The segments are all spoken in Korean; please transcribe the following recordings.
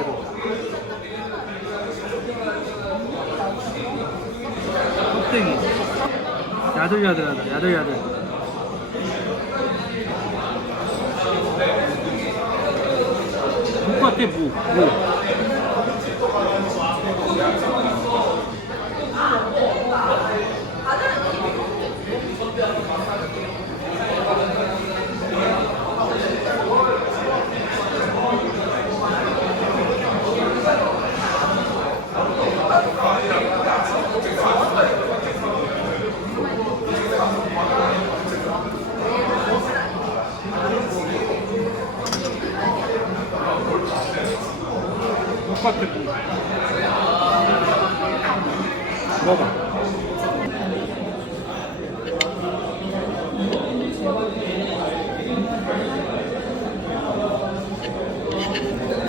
대로 주네, 대로. 껍데기. 야들야들하다, 야들야들. 무 같아, 무. 무. 똑같아. 먹어봐.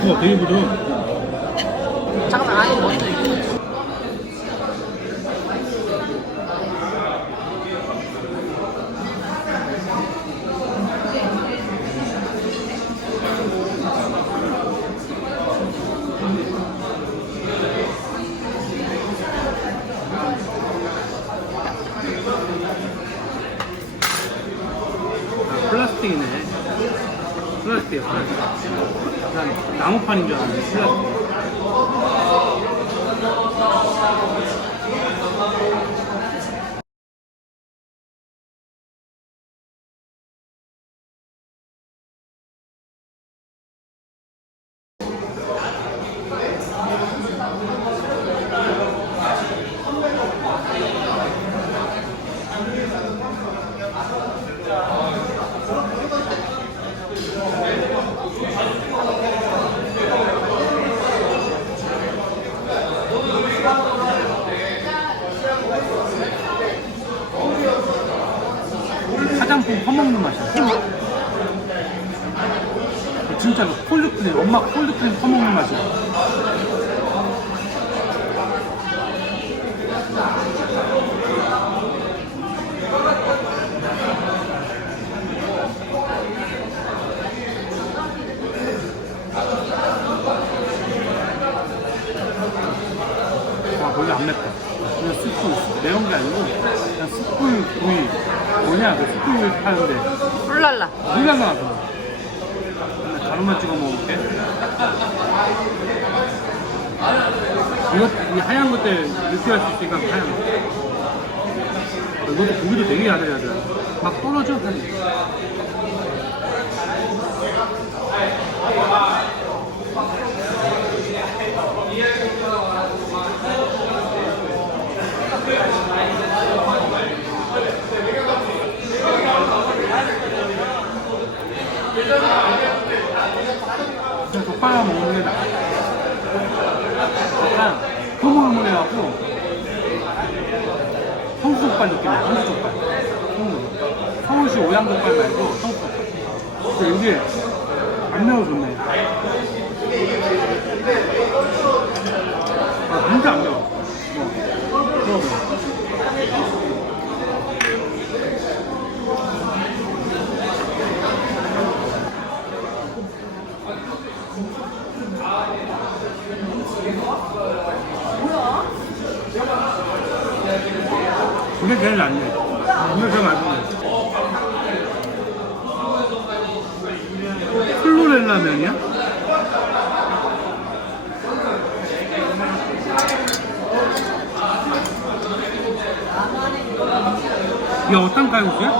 우와, 되게 부드러워. 잠깐만 안에 먼저 있고 아, 플라스틱이네. 플라스틱이야, 플라스틱. 난 나무판인 줄 알았는데, 플라스틱. 진짜로 콜드크림, 엄마 콜드크림 퍼먹는 맛이야. 와, 거기 안 맵다. 그냥 숯불, 매운 게 아니고, 그냥 숯불 구이. 뭐냐, 그 숯불 파는데. 훌랄라 물가 나서. 가루만 찍어 먹을게. 이거, 이 하얀 것 때문에 느끼할 수 있으니까 하얀 거. 이것도 고기도 되게 야들야들. 막 떨어져, 사실. 족발 먹는 게 나아. 약간 흐물흐물해갖고 성수 족발 느낌이야, 성수 족발. 성수. 서울시 오양 족발 말고 성수 족발. 근데 이게 안 매워 좋네. 아, 진짜 안 매워. 어. 먹어봐. 그게 제일 낫네. 그게 제일 맛있네. 플로렐라 면이야? 이게 어떤 가격이야?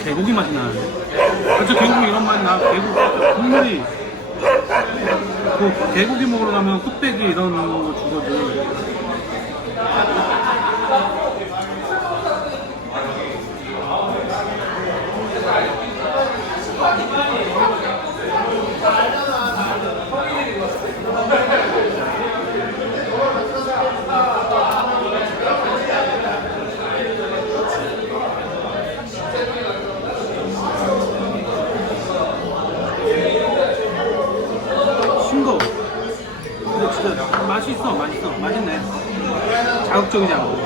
개고기 맛이 나는데. 그쵸, 개고기 이런 맛이 나. 개고기, 국물이. 그 개고기 먹으러 가면 뚝배기 이런 거 주거든. 적극적이지 않고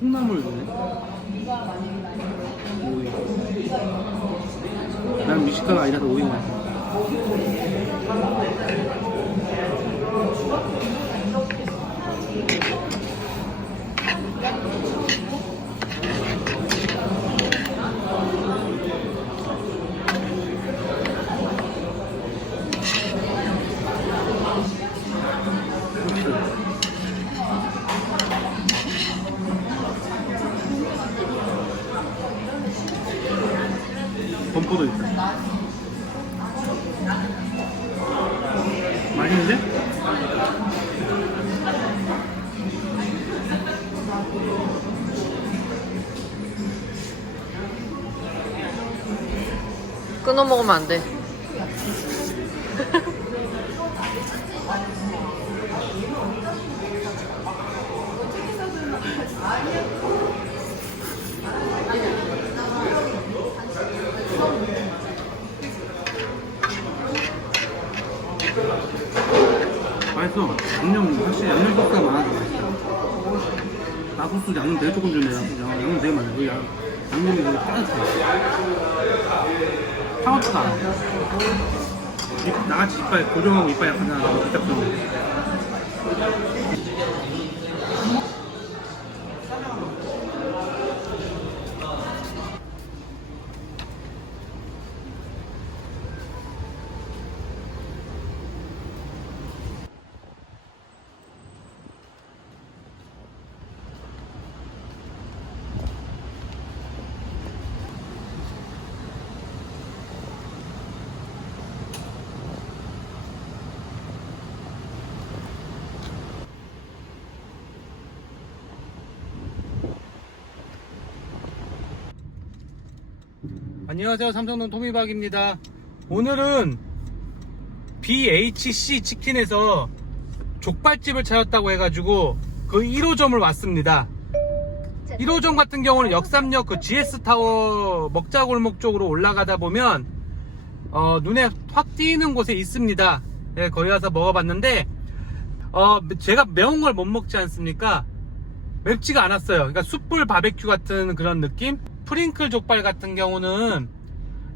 콩나물 주네. 오이. 난 미식가가 아니라서 오이 맛 범퍼 맛있는데? 끊어 먹으면 안 돼. 맛있어 양념 확실히 양념 소스가 많아서 맛있어. 나소스 양념 되게 조금 주네 양념 되게 많아 여기 양- 양념이 되게 따뜻해. 타워트도 않아 입- 나같이 이빨 고정하고 이빨 약한 사람 살짝 안녕하세요. 삼성동 토미박입니다. 오늘은 BHC 치킨에서 족발집을 찾았다고 해가지고 그 1호점을 왔습니다. 1호점 같은 경우는 역삼역 그 GS타워 먹자골목 쪽으로 올라가다 보면 어, 눈에 확 띄는 곳에 있습니다. 예, 거기 와서 먹어봤는데 어, 제가 매운 걸 못 먹지 않습니까? 맵지가 않았어요. 그러니까 숯불 바베큐 같은 그런 느낌? 프링클 족발 같은 경우는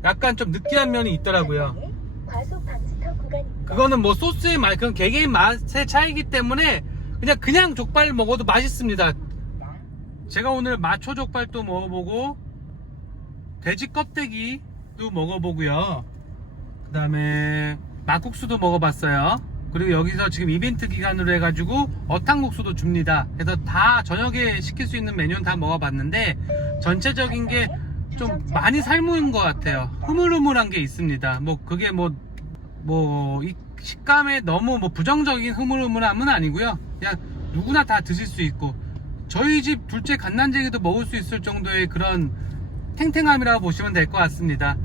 약간 좀 느끼한 면이 있더라고요. 그거는 뭐 소스의 맛, 그건 개개인 맛의 차이기 때문에 그냥 그냥 족발 먹어도 맛있습니다. 제가 오늘 마초 족발도 먹어보고 돼지 껍데기도 먹어보고요. 그 다음에 막국수도 먹어봤어요. 그리고 여기서 지금 이벤트 기간으로 해가지고 어탕국수도 줍니다. 그래서 다 저녁에 시킬 수 있는 메뉴는 다 먹어봤는데 전체적인 게 좀 많이 삶은 것 같아요. 흐물흐물한 게 있습니다. 뭐 그게 뭐뭐이 식감에 너무 뭐 부정적인 흐물흐물함은 아니고요. 그냥 누구나 다 드실 수 있고 저희 집 둘째 갓난쟁이도 먹을 수 있을 정도의 그런 탱탱함이라고 보시면 될 것 같습니다.